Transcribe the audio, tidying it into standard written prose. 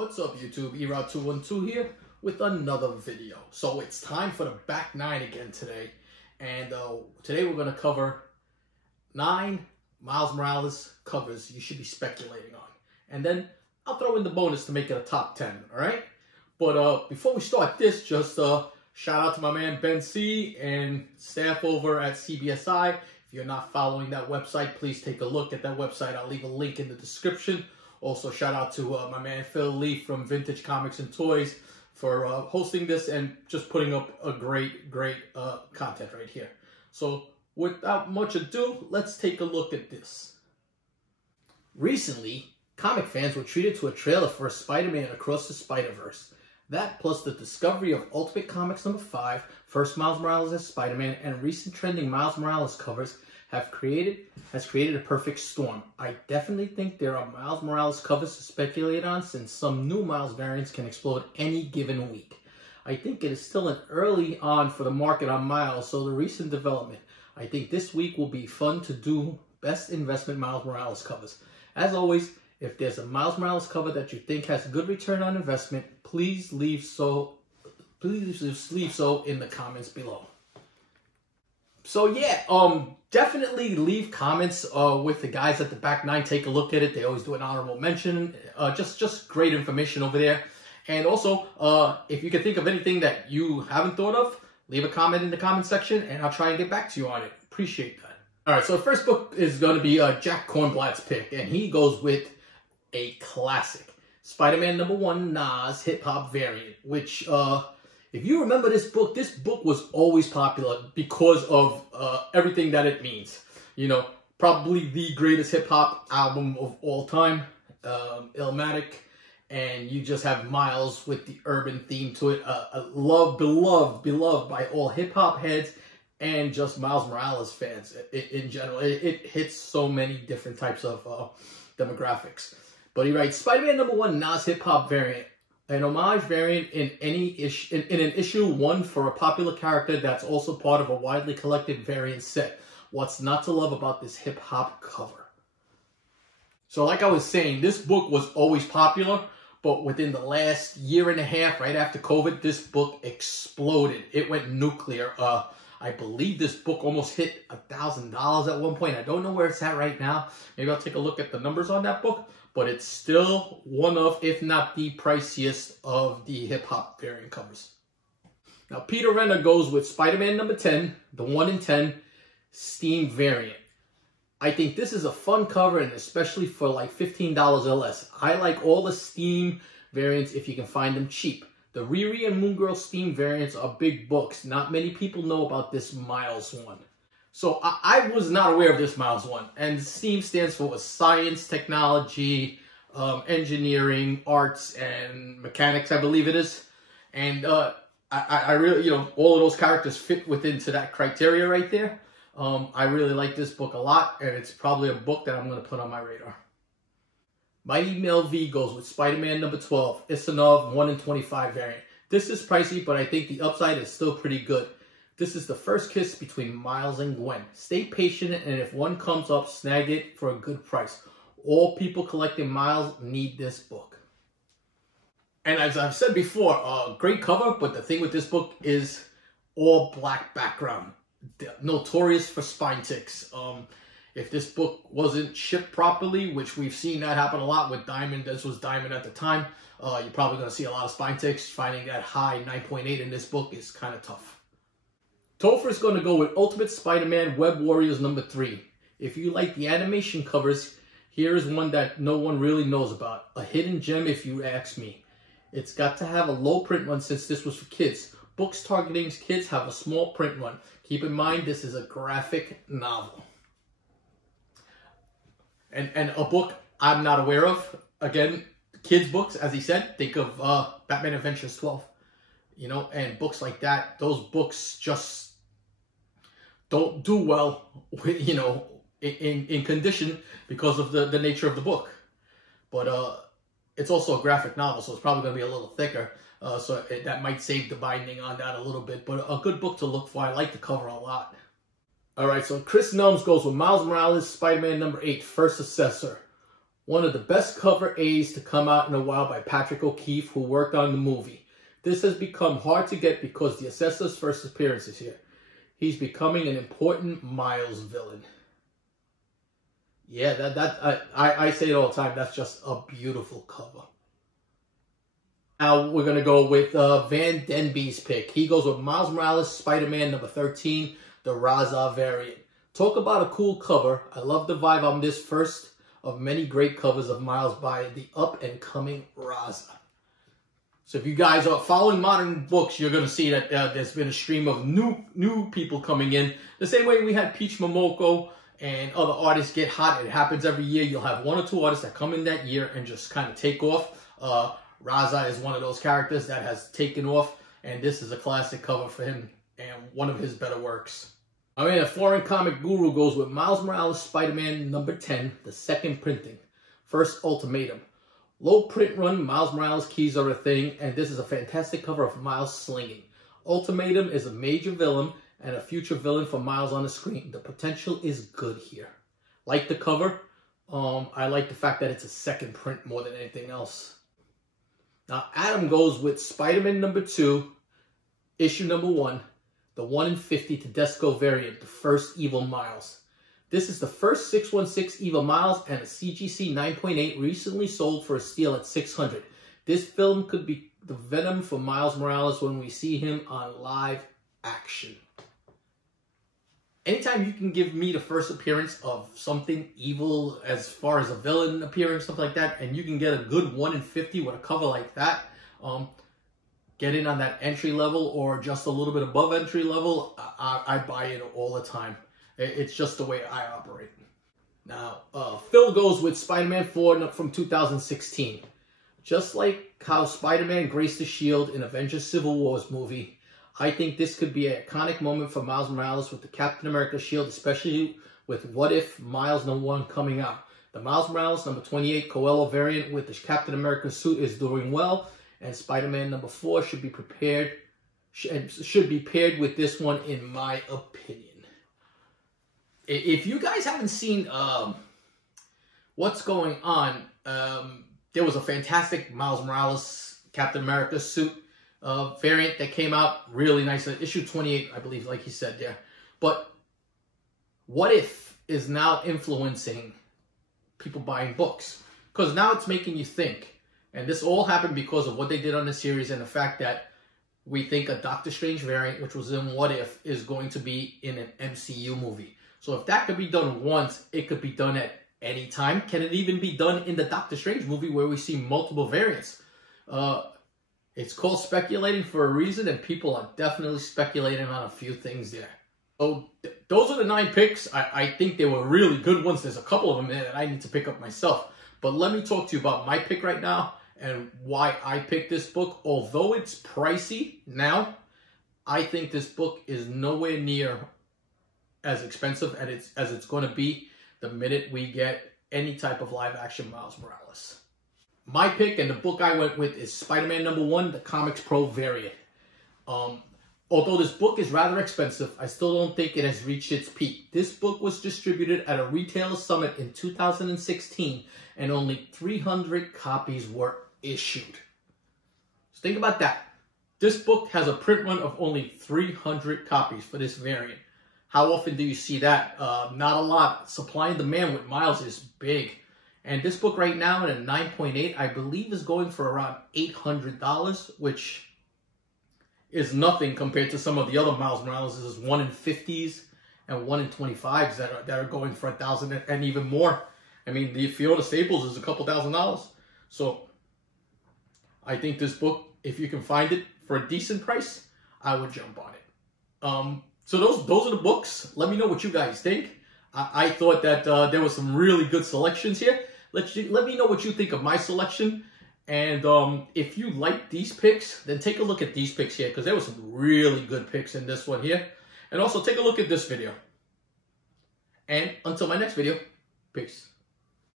What's up YouTube, Erod212 here with another video. So it's time for the back 9 again today. And today we're going to cover 9 Miles Morales covers you should be speculating on. And then I'll throw in the bonus to make it a top 10, alright? But before we start this, just shout out to my man Ben C and staff over at CBSI. If you're not following that website, please take a look at that website. I'll leave a link in the description. Also, shout out to my man Phil Lee from Vintage Comics and Toys for hosting this and just putting up a great content right here. So, without much ado, let's take a look at this. Recently, comic fans were treated to a trailer for Spider-Man Across the Spider-Verse. That, plus the discovery of Ultimate Comics number 5, first Miles Morales as Spider-Man, and recent trending Miles Morales covers has created a perfect storm. I definitely think there are Miles Morales covers to speculate on, since some new Miles variants can explode any given week. I think it is still an early on for the market on Miles, so the recent development. I think this week will be fun to do best investment Miles Morales covers. As always, if there's a Miles Morales cover that you think has a good return on investment, please leave so in the comments below. So yeah, definitely leave comments with the guys at the back 9. Take a look at it. They always do an honorable mention. Just great information over there. And also, if you can think of anything that you haven't thought of, leave a comment in the comment section, and I'll try and get back to you on it. Appreciate that. All right, so the first book is going to be Jack Kornblatt's pick, and he goes with a classic, Spider-Man #1 Nas Hip Hop variant, which, if you remember this book was always popular because of everything that it means. You know, probably the greatest hip hop album of all time, Illmatic, and you just have Miles with the urban theme to it, beloved by all hip hop heads and just Miles Morales fans in general. It hits so many different types of demographics. But he writes, Spider-Man #1 Nas Hip Hop variant. An homage variant in an issue 1 for a popular character that's also part of a widely collected variant set. What's not to love about this hip-hop cover? So like I was saying, this book was always popular, but within the last year and a half, right after COVID, this book exploded. It went nuclear. I believe this book almost hit $1,000 at one point. I don't know where it's at right now. Maybe I'll take a look at the numbers on that book. But it's still one of, if not the priciest of the hip-hop variant covers. Now, Peter Renner goes with Spider-Man #10, the 1 in 10 Steam variant. I think this is a fun cover, and especially for like $15 or less. I like all the Steam variants if you can find them cheap. The Riri and Moon Girl Steam variants are big books. Not many people know about this Miles one. So I was not aware of this Miles one, and STEAM stands for Science, Technology, Engineering, Arts, and Mechanics, I believe it is. And I really, you know, all of those characters fit into that criteria right there. I really like this book a lot, and it's probably a book that I'm going to put on my radar. Mighty Mel V goes with Spider-Man #12, Isanov 1 in 25 variant. This is pricey, but I think the upside is still pretty good. This is the first kiss between Miles and Gwen. Stay patient, and if one comes up, snag it for a good price. All people collecting Miles need this book. And as I've said before, great cover, but the thing with this book is all black background. Notorious for spine ticks. If this book wasn't shipped properly, which we've seen that happen a lot with Diamond, this was Diamond at the time, you're probably going to see a lot of spine ticks. Finding that high 9.8 in this book is kind of tough. Topher's going to go with Ultimate Spider-Man Web Warriors #3. If you like the animation covers, here is one that no one really knows about. A hidden gem if you ask me. It's got to have a low print run since this was for kids. Books targeting kids have a small print run. Keep in mind this is a graphic novel. And a book I'm not aware of. Again, kids books, as he said, think of Batman Adventures 12. You know, and books like that, those books just don't do well with, you know, in condition because of the nature of the book. But it's also a graphic novel, so it's probably going to be a little thicker. So that might save the binding on that a little bit. But a good book to look for. I like the cover a lot. All right, so Chris Nelms goes with Miles Morales, Spider-Man #8, First Assessor. One of the best cover A's to come out in a while by Patrick O'Keefe, who worked on the movie. This has become hard to get because the Assassin's first appearance is here. He's becoming an important Miles villain. Yeah, I say it all the time. That's just a beautiful cover. Now we're going to go with Van Denby's pick. He goes with Miles Morales, Spider-Man number 13, the Raza variant. Talk about a cool cover. I love the vibe on this first of many great covers of Miles by the up-and-coming Raza. So if you guys are following modern books, you're going to see that there's been a stream of new people coming in. The same way we had Peach Momoko and other artists get hot. It happens every year. You'll have one or two artists that come in that year and just kind of take off. Raza is one of those characters that has taken off, and this is a classic cover for him and one of his better works. I mean, a foreign comic guru goes with Miles Morales, Spider-Man number 10, the second printing. First ultimatum. Low print run, Miles Morales keys are a thing, and this is a fantastic cover of Miles slinging. Ultimatum is a major villain and a future villain for Miles on the screen. The potential is good here. Like the cover, I like the fact that it's a second print more than anything else. Now, Adam goes with Spider-Man number 2, issue number 1, the 1 in 50 Tedesco variant, the first Evil Miles. This is the first 616 Evil Miles, and a CGC 9.8 recently sold for a steal at $600. This film could be the Venom for Miles Morales when we see him on live action. Anytime you can give me the first appearance of something evil as far as a villain appearing, stuff like that, and you can get a good 1 in 50 with a cover like that, get in on that entry level or just a little bit above entry level, I buy it all the time. It's just the way I operate. Now, Phil goes with Spider-Man 4 from 2016. Just like how Spider-Man graced the shield in Avengers Civil War's movie, I think this could be an iconic moment for Miles Morales with the Captain America shield, especially with What If Miles number 1 coming out. The Miles Morales number 28 Coelho variant with the Captain America suit is doing well, and Spider-Man number 4 should be paired with this one, in my opinion. If you guys haven't seen what's going on, there was a fantastic Miles Morales Captain America suit variant that came out really nice. Issue 28, I believe, like he said there. But What If is now influencing people buying books, because now it's making you think. And this all happened because of what they did on the series and the fact that we think a Doctor Strange variant, which was in What If, is going to be in an MCU movie. So if that could be done once, it could be done at any time. Can it even be done in the Doctor Strange movie where we see multiple variants? It's called speculating for a reason, and people are definitely speculating on a few things there. So those are the 9 picks. I think they were really good ones. There's a couple of them there that I need to pick up myself. But let me talk to you about my pick right now and why I picked this book. Although it's pricey now, I think this book is nowhere near as expensive as it's going to be the minute we get any type of live action Miles Morales. My pick and the book I went with is Spider-Man number 1, the Comics Pro variant. Although this book is rather expensive, I still don't think it has reached its peak. This book was distributed at a retailer summit in 2016, and only 300 copies were issued. So think about that. This book has a print run of only 300 copies for this variant. How often do you see that? Not a lot. Supply and demand with Miles is big. And this book right now at a 9.8, I believe is going for around $800, which is nothing compared to some of the other Miles Morales. This is 1 in 50s and 1 in 25s that are going for $1,000 and even more. I mean, the Fiona Staples is a couple $1,000. So I think this book, if you can find it for a decent price, I would jump on it. So those are the books. Let me know what you guys think. I thought that there was some really good selections here. Let me know what you think of my selection. And if you like these picks, then take a look at these picks here, because there were some really good picks in this one here. And also take a look at this video. And until my next video, peace.